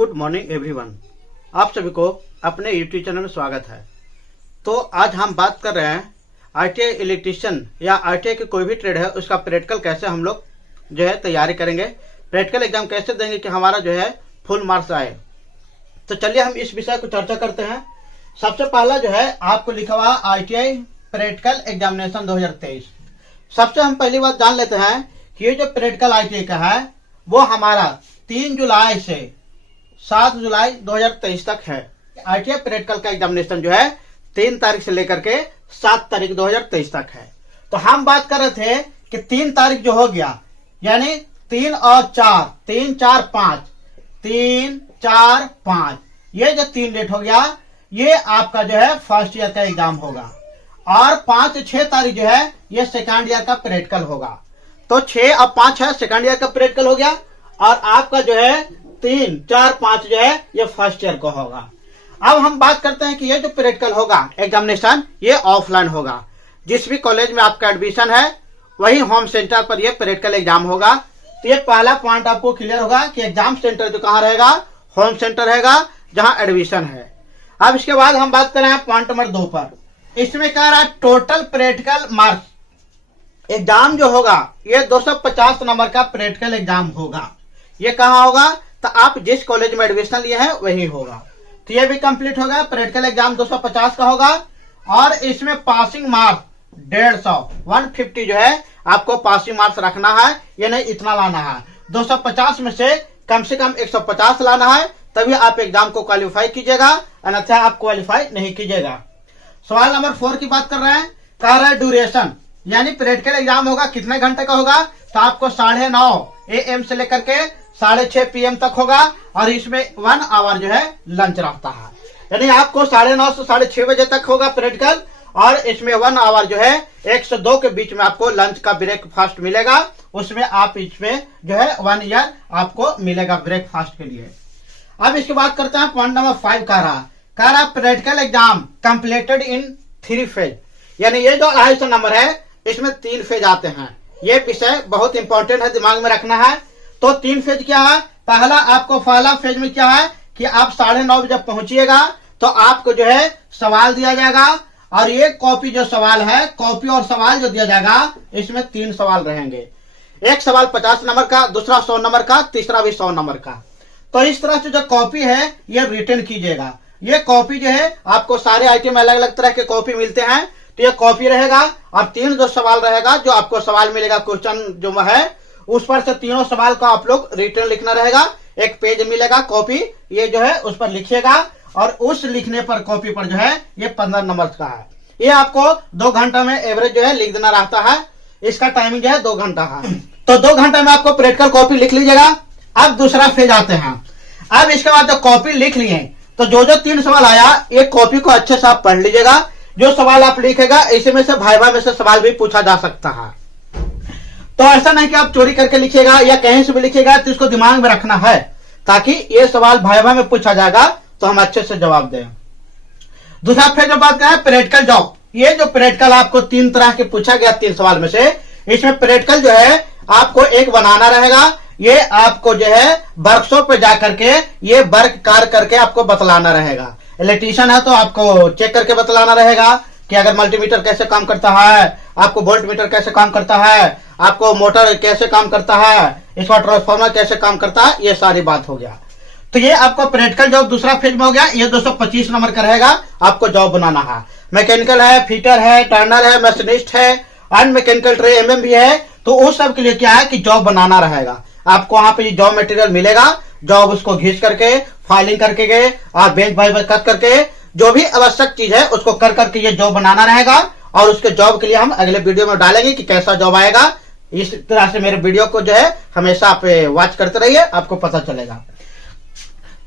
Good morning everyone. आप सभी को अपने यूट्यूब चैनल में स्वागत है। तो आज हम बात कर रहे हैं आईटीआई इलेक्ट्रीशियन या आईटीआई की कोई भी ट्रेड है उसका प्रैक्टिकल कैसे हम लोग जो है तैयारी करेंगे, प्रैक्टिकल एग्जाम कैसे देंगे कि हमारा जो है फुल मार्क्स आए। तो चलिए हम इस विषय को चर्चा करते हैं। सबसे पहला जो है आपको लिखा हुआ आईटीआई प्रैक्टिकल एग्जामिनेशन 2023। सबसे हम पहली बात जान लेते हैं कि ये जो प्रैक्टिकल आईटीआई का है वो हमारा 3 जुलाई से 7 जुलाई 2023 तक है। आईटीआई प्रैक्टिकल का एग्जामिनेशन जो है 3 तारीख से लेकर के 7 तारीख 2023 तक है। तो हम बात कर रहे थे कि 3 तारीख जो हो गया यानी 3 और 4, 3 4 5, 3 4 5, ये जो 3 डेट हो गया ये आपका जो है फर्स्ट ईयर का एग्जाम होगा और 5 6 तारीख जो है ये सेकेंड ईयर का प्रैक्टिकल होगा। तो 6 और 5 है सेकेंड ईयर का प्रैक्टिकल हो गया और आपका जो है 3 4 5 जो है ये फर्स्ट ईयर का होगा। अब हम बात करते हैं कि ये जो प्रैक्टिकल होगा एग्जामिनेशन ये ऑफलाइन होगा। जिस भी कॉलेज में आपका एडमिशन है वही होम सेंटर पर ये प्रैक्टिकल एग्जाम होगा। तो ये पहला पॉइंट आपको क्लियर होगा कि एग्जाम सेंटर जो कहाँ रहेगा, होम सेंटर रहेगा जहां एडमिशन है। अब इसके बाद हम बात कर रहे हैं पॉइंट नंबर 2 पर। इसमें कह रहा है टोटल प्रैक्टिकल मार्क्स एग्जाम जो होगा ये 250 नंबर का प्रैक्टिकल एग्जाम होगा। ये कहाँ होगा तो आप जिस कॉलेज में एडमिशन लिए हैं वही होगा। तो ये भी कंप्लीट होगा, प्रैक्टिकल एग्जाम 250 का होगा और इसमें पासिंग मार्क्स 150 जो है आपको पासिंग मार्क्स रखना है। ये नहीं इतना लाना है, 250 में से कम 150 लाना है तभी आप एग्जाम को क्वालिफाई कीजिएगा, अन्यथा आप क्वालिफाई नहीं कीजिएगा। सवाल नंबर 4 की बात कर रहे हैं। कह रहा है ड्यूरेशन यानी प्रैक्टिकल एग्जाम होगा कितने घंटे का होगा तो आपको 9:30 AM से लेकर के 6:30 PM तक होगा और इसमें 1 आवर जो है लंच रहता है। यानी आपको 9:30 से 6:30 बजे तक होगा प्रैक्टिकल और इसमें 1 आवर जो है 1 से 2 के बीच में आपको लंच का ब्रेकफास्ट मिलेगा। उसमें आप इसमें जो है 1 ईयर आपको मिलेगा ब्रेकफास्ट के लिए। अब इसके बाद करते हैं पॉइंट नंबर 5। कह रहा practical exam completed in 3 phase. यानी ये जो 250 नंबर है इसमें 3 फेज आते हैं। ये विषय बहुत इंपॉर्टेंट है, दिमाग में रखना है। तो 3 फेज क्या है, पहला फेज में क्या है कि आप 9:30 बजे पहुंचिएगा तो आपको जो है सवाल दिया जाएगा और ये कॉपी जो सवाल है, कॉपी और सवाल जो दिया जाएगा इसमें 3 सवाल रहेंगे। एक सवाल 50 नंबर का, दूसरा 100 नंबर का, तीसरा भी 100 नंबर का। तो इस तरह से जो कॉपी है ये रिटर्न कीजिएगा। ये कॉपी जो है आपको सारे आइटम में अलग अलग तरह के कॉपी मिलते हैं। तो ये कॉपी रहेगा और 3 जो सवाल रहेगा, जो आपको सवाल मिलेगा क्वेश्चन जो है उस पर से 3 सवाल का आप लोग रिटर्न लिखना रहेगा। एक पेज मिलेगा कॉपी, ये जो है उस पर लिखिएगा और उस लिखने पर कॉपी पर जो है ये 15 नंबर का है। ये आपको 2 घंटा में एवरेज जो है लिख देना रहता है। इसका टाइमिंग जो है 2 घंटा है। तो 2 घंटे में आपको प्रैक्टिकल कॉपी लिख लीजिएगा। अब दूसरा फेज आते हैं। अब इसके बाद जो कॉपी लिख लिए तो जो 3 सवाल आया एक कॉपी को अच्छे से आप पढ़ लीजिएगा। जो सवाल आप लिखेगा इसमें से भाइबा में से सवाल भी पूछा जा सकता है। तो ऐसा नहीं कि आप चोरी करके लिखिएगा या कहीं से भी लिखिएगा, तो इसको दिमाग में रखना है ताकि ये सवाल भाइबा में पूछा जाएगा तो हम अच्छे से जवाब दें। दूसरा फेज जो बात है प्रैक्टिकल जॉब। ये जो प्रैक्टिकल आपको 3 तरह के पूछा गया 3 सवाल में से, इसमें प्रैक्टिकल जो है आपको एक बनाना रहेगा। ये आपको जो है वर्कशॉप पे जाकर के ये वर्क कार्य करके आपको बतलाना रहेगा। इलेक्ट्रीशियन है तो आपको चेक करके बतलाना रहेगा कि अगर मल्टीमीटर कैसे काम करता है, आपको वोल्ट मीटर कैसे काम करता है, आपको मोटर कैसे काम करता है, इसका ट्रांसफार्मर कैसे काम करता है, ये सारी बात हो गया। तो ये आपको प्रैक्टिकल जॉब दूसरा फेज में हो गया। ये 225 नंबर का रहेगा, आपको जॉब बनाना है। मैकेनिकल है, फिटर है, टर्नर है, मशीनिस्ट है, अनमैकेनिकल ट्रे MM भी है। तो उस सब के लिए क्या है कि जॉब बनाना रहेगा। आपको वहां पे जॉब मटेरियल मिलेगा, जॉब उसको घिस करके फाइलिंग करके गए और बेंच बाई कट करके जो भी आवश्यक चीज है उसको कर करके ये जॉब बनाना रहेगा। और उसके जॉब के लिए हम अगले वीडियो में डालेंगे कि कैसा जॉब आएगा। इस तरह से मेरे वीडियो को जो है हमेशा आप वॉच करते रहिए, आपको पता चलेगा।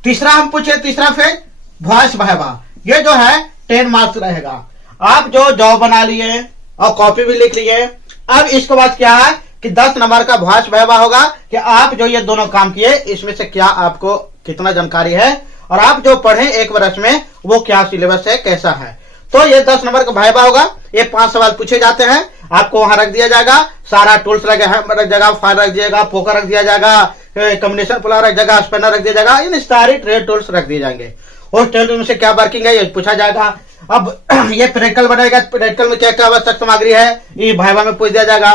तीसरा हम पूछे, तीसरा फेज वॉइस वाइवा। ये जो है 10 मार्क्स रहेगा। आप जो जॉब बना लिए और कॉपी भी लिख लिए। अब इसके बाद क्या है कि 10 नंबर का वॉइस वाइवा होगा कि आप जो ये दोनों काम किए इसमें से क्या आपको कितना जानकारी है और आप जो पढ़े 1 वर्ष में वो क्या सिलेबस है, कैसा है। तो ये 10 नंबर का वाइवा होगा। ये 5 सवाल पूछे जाते हैं, आपको वहां रख दिया जाएगा। सारा टूल्स रख जाएगा, फाइल रख दिएगा, पोकर रख दिया जाएगा, कम्बिनेशन पुलाव रख देगा, स्पैनर रख दिया जाएगा, इन सारी ट्रेड टूल्स रख दिए जाएंगे। और ट्रेड टूल से क्या वर्किंग है ये पूछा जाएगा। अब ये प्रैक्टिकल बनेगा, प्रैक्टिकल में क्या क्या आवश्यक सामग्री है ये भाइवा में पूछ दिया जाएगा।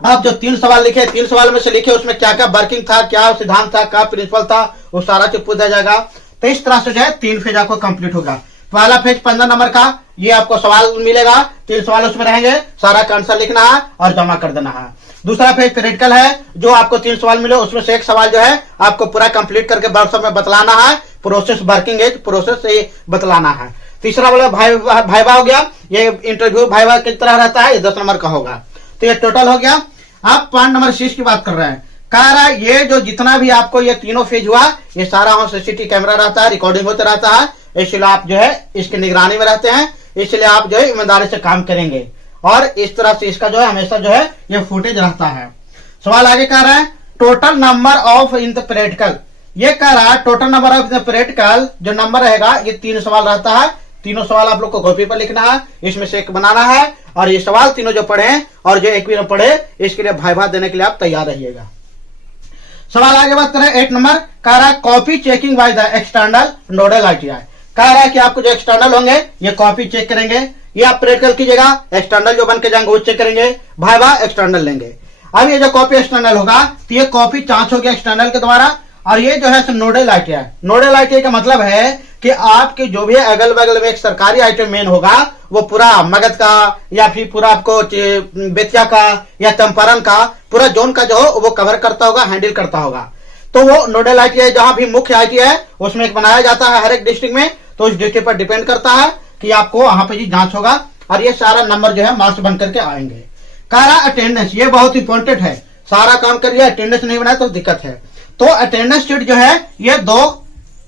आप जो 3 सवाल लिखे, 3 सवाल में से लिखे उसमें क्या क्या वर्किंग था, क्या सिद्धांत था, क्या प्रिंसिपल था, वो सारा चीज पूछ दिया जाएगा। तो इस तरह से जो है 3 फेज आपको कंप्लीट होगा। पहला फेज 15 नंबर का, ये आपको सवाल मिलेगा, 3 सवाल उसमें रहेंगे, सारा का आंसर लिखना है और जमा कर देना है। दूसरा फेज प्रैक्टिकल है, जो आपको 3 सवाल मिले उसमें से एक सवाल जो है आपको पूरा कंप्लीट करके वर्कशॉप में बतलाना है, प्रोसेस वर्किंग एज प्रोसेस से बतलाना है। तीसरा वाला भाइवा हो गया, ये इंटरव्यू भाइवा की तरह रहता है, ये 10 नंबर का होगा। तो ये टोटल हो गया। आप पॉइंट नंबर 6 की बात कर रहे हैं, कह रहा है ये जो जितना भी आपको ये तीनों फेज हुआ ये सारा वहां सीसीटीवी कैमरा रहता है, रिकॉर्डिंग होता रहता है, इसलिए आप जो है इसकी निगरानी में रहते हैं, इसलिए आप जो है ईमानदारी से काम करेंगे और इस तरह से इसका जो है हमेशा जो है ये फुटेज रहता है। सवाल आगे कह रहा है total number of in the practical, ये कह रहा है total number of the practical जो नंबर रहेगा ये 3 सवाल रहता है, तीनों सवाल आप लोग को कॉपी पर लिखना है, इसमें से एक बनाना है और ये सवाल तीनों जो पढ़े और जो एक भी न पढ़े इसके लिए भाइवा देने के लिए आप तैयार रहिएगा। सवाल आगे बात करें 8 नंबर, कह रहा है copy checking by the external nodal ITI, कह रहा है कि आपको जो एक्सटर्नल होंगे ये कॉपी चेक करेंगे, ये आप प्रैक्टिकल कीजिएगा, एक्सटर्नल जो बन के जाएंगे वो चेक करेंगे, भाइवा एक्सटर्नल लेंगे। अब ये जो कॉपी एक्सटर्नल होगा तो ये कॉपी जांच होगी एक्सटर्नल के द्वारा और ये जो है नोडल आईटीआई, नोडल आईटीआई का मतलब है कि आपके जो भी अगल बगल में एक सरकारी आइटम मेन होगा वो पूरा मगध का या फिर पूरा आपको बेतिया का या चंपारण का पूरा जोन का जो हो वो कवर करता होगा, हैंडल करता होगा। तो वो नोडल आईटीआई जहां भी मुख्य आईटीआई है उसमें एक बनाया जाता है हर एक डिस्ट्रिक्ट में, तो उस डिस्ट्रिक्ट पर डिपेंड करता है कि आपको वहां पर जांच होगा और ये सारा नंबर जो है मार्क्स बन करके आएंगे। कह रहा अटेंडेंस, ये बहुत इंपॉर्टेंट है, सारा काम करिए, अटेंडेंस नहीं बनाए तो दिक्कत है। तो अटेंडेंस शीट जो है ये 2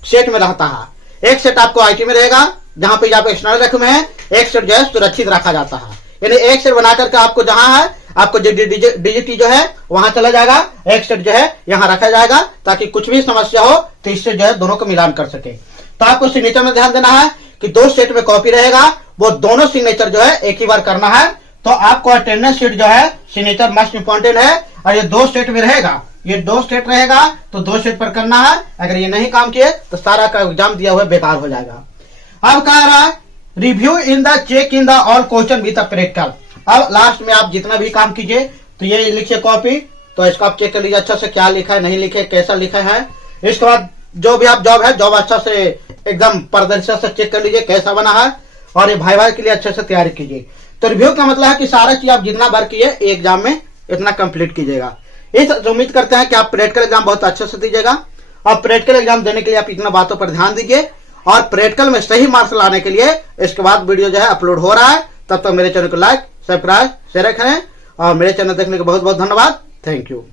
सेट में रहता है, एक सेट आपको आईटी में रहेगा जहां पे आप एक्सटर्नल रखे हुए हैं, एक सेट जो है सुरक्षित रखा जाता है, यानी एक सेट बना करके आपको जहां है आपको डीजीटी जो है वहां चला जाएगा, एक सेट जो है यहाँ रखा जाएगा ताकि कुछ भी समस्या हो तो इससे जो है दोनों को मिलान कर सके। तो आपको सिग्नेचर में ध्यान देना है कि 2 सेट में कॉपी रहेगा, वो दोनों सिग्नेचर जो है एक ही बार करना है। तो आपको अटेंडेंस शीट जो है सिग्नेचर मस्ट इंपॉर्टेंट है और ये 2 सेट में रहेगा, ये 2 सेट रहेगा तो 2 सेट पर करना है, अगर ये नहीं काम किए तो सारा का एग्जाम दिया हुआ बेकार हो जाएगा। अब कह रहा है review in the check in the all question with practical, अब लास्ट में आप जितना भी काम कीजिए तो ये लिखिए कॉपी, तो इसको आप चेक कर लीजिए अच्छा से क्या लिखा है, नहीं लिखे, कैसा लिखा है। इसके बाद जो भी आप जॉब है जॉब अच्छा से एकदम पारदर्शिता से चेक कर लीजिए कैसा बना है और ये भाई के लिए अच्छे से तैयारी कीजिए। तो रिव्यू का मतलब है कि सारा चीज आप जितना बार किए एग्जाम में इतना कंप्लीट कीजिएगा। इस उम्मीद करते हैं कि आप प्रैक्टिकल एग्जाम बहुत अच्छे से दीजिएगा और प्रैक्टिकल एग्जाम देने के लिए आप इतना बातों पर ध्यान दीजिए और प्रैक्टिकल में सही मार्क्स लाने के लिए इसके बाद वीडियो जो है अपलोड हो रहा है। तब तक मेरे चैनल को लाइक सब्सक्राइब शेयर करें और मेरे चैनल देखने के बहुत बहुत धन्यवाद। Thank you.